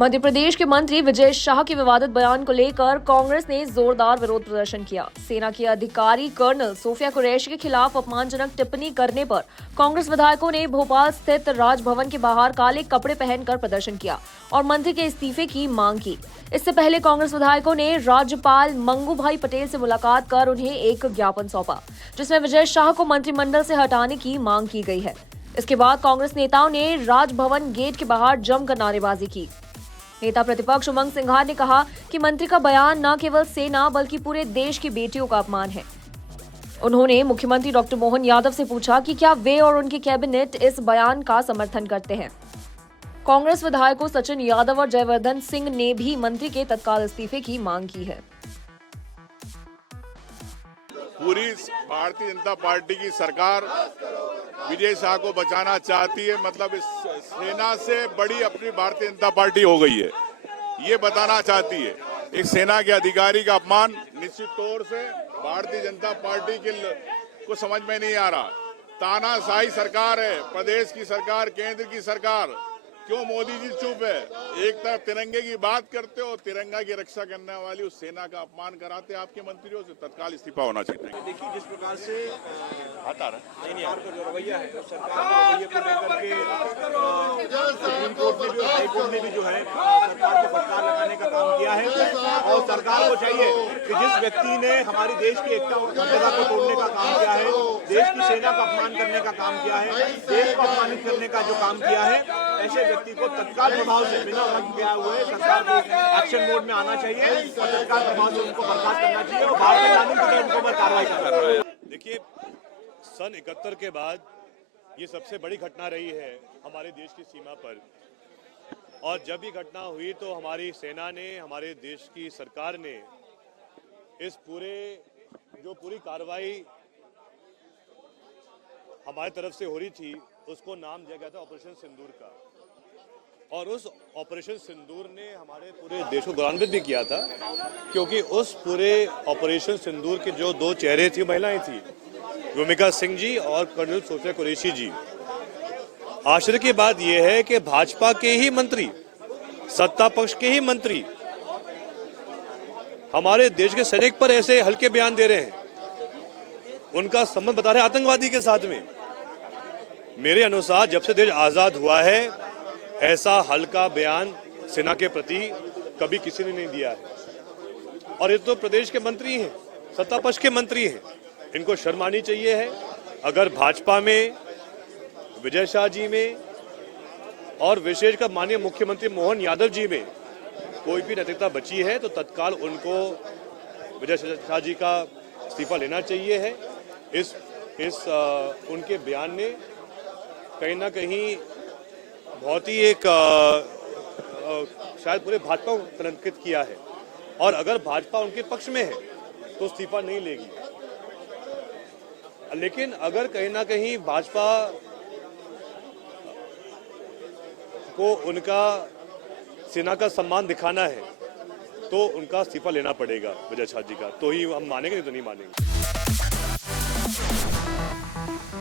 मध्य प्रदेश के मंत्री विजय शाह के विवादित बयान को लेकर कांग्रेस ने जोरदार विरोध प्रदर्शन किया। सेना की अधिकारी कर्नल सोफिया कुरैशी के खिलाफ अपमानजनक टिप्पणी करने पर कांग्रेस विधायकों ने भोपाल स्थित राजभवन के बाहर काले कपड़े पहनकर प्रदर्शन किया और मंत्री के इस्तीफे की मांग की। इससे पहले कांग्रेस विधायकों ने राज्यपाल मंगूभाई पटेल से मुलाकात कर उन्हें एक ज्ञापन सौंपा, जिसमें विजय शाह को मंत्रिमंडल से हटाने की मांग की गई है। इसके बाद कांग्रेस नेताओं ने राजभवन गेट के बाहर जमकर नारेबाजी की। नेता प्रतिपक्ष उमंग सिंघार ने कहा कि मंत्री का बयान न केवल सेना बल्कि पूरे देश की बेटियों का अपमान है। उन्होंने मुख्यमंत्री डॉक्टर मोहन यादव से पूछा कि क्या वे और उनकी कैबिनेट इस बयान का समर्थन करते हैं। कांग्रेस विधायकों सचिन यादव और जयवर्धन सिंह ने भी मंत्री के तत्काल इस्तीफे की मांग की है। पूरी भारतीय जनता पार्टी की सरकार विजय शाह को बचाना चाहती है, मतलब इस सेना से बड़ी अपनी भारतीय जनता पार्टी हो गई है, ये बताना चाहती है। एक सेना के अधिकारी का अपमान निश्चित तौर से भारतीय जनता पार्टी को समझ में नहीं आ रहा। तानाशाही सरकार है, प्रदेश की सरकार, केंद्र की सरकार, क्यों मोदी जी चुप है? एक तरफ तिरंगे की बात करते हो, तिरंगा की रक्षा करने वाली उस सेना का अपमान कराते आपके मंत्रियों से, तत्काल इस्तीफा होना चाहिए। देखिए, जिस प्रकार से सरकार का जो रवैया है, सरकार के रवैये को लेकर के सुप्रीम कोर्ट ने भी और हाई कोर्ट ने भी जो है सरकार को फटकार लगाने का काम किया है। और सरकार को चाहिए कि जिस व्यक्ति ने हमारी देश की एकता और अखंडता को तोड़ने का काम किया है, देश की सेना का अपमान करने का काम किया है, देश को अपमानित करने का जो काम किया है, ऐसे व्यक्ति को तत्काल प्रभाव से बिना वक्त किया हुए सरकार को एक्शन मोड में आना चाहिए और तत्काल प्रभाव से उनको बर्खास्त करना चाहिए और भारतीय कानून की उनको पर कार्रवाई करना चाहिए। देखिए, सन 71 के बाद ये सबसे बड़ी घटना रही है हमारे देश की सीमा पर, और जब ये घटना हुई तो हमारी सेना ने, हमारे देश की सरकार ने इस पूरी कार्रवाई हमारी तरफ से हो रही थी, उसको नाम दिया गया था ऑपरेशन सिंदूर का। और उस ऑपरेशन सिंदूर ने हमारे पूरे देश को गौरवान्वित भी किया था, क्योंकि उस पूरे ऑपरेशन सिंदूर के जो दो चेहरे थी, महिलाएं थी, भूमिका सिंह जी और कर्नल सोफिया कुरैशी जी। आश्चर्य की बात यह है कि भाजपा के ही मंत्री, सत्ता पक्ष के ही मंत्री हमारे देश के सैनिक पर ऐसे हल्के बयान दे रहे हैं, उनका संबंध बता रहे आतंकवादी के साथ में। मेरे अनुसार जब से देश आजाद हुआ है, ऐसा हल्का बयान सेना के प्रति कभी किसी ने नहीं दिया है। और ये तो प्रदेश के मंत्री हैं, सत्ता पक्ष के मंत्री हैं, इनको शर्म आनी चाहिए है। अगर भाजपा में, विजय शाह जी में और विशेषकर माननीय मुख्यमंत्री मोहन यादव जी में कोई भी नैतिकता बची है तो तत्काल उनको विजय शाह जी का इस्तीफा लेना चाहिए है। उनके बयान ने कहीं ना कहीं बहुत ही एक शायद पूरे भाजपा को कलंकित किया है, और अगर भाजपा उनके पक्ष में है तो इस्तीफा नहीं लेगी। लेकिन अगर कहीं ना कहीं भाजपा को उनका सेना का सम्मान दिखाना है तो उनका इस्तीफा लेना पड़ेगा विजय शाह जी का, तो ही हम मानेंगे, नहीं तो नहीं मानेंगे।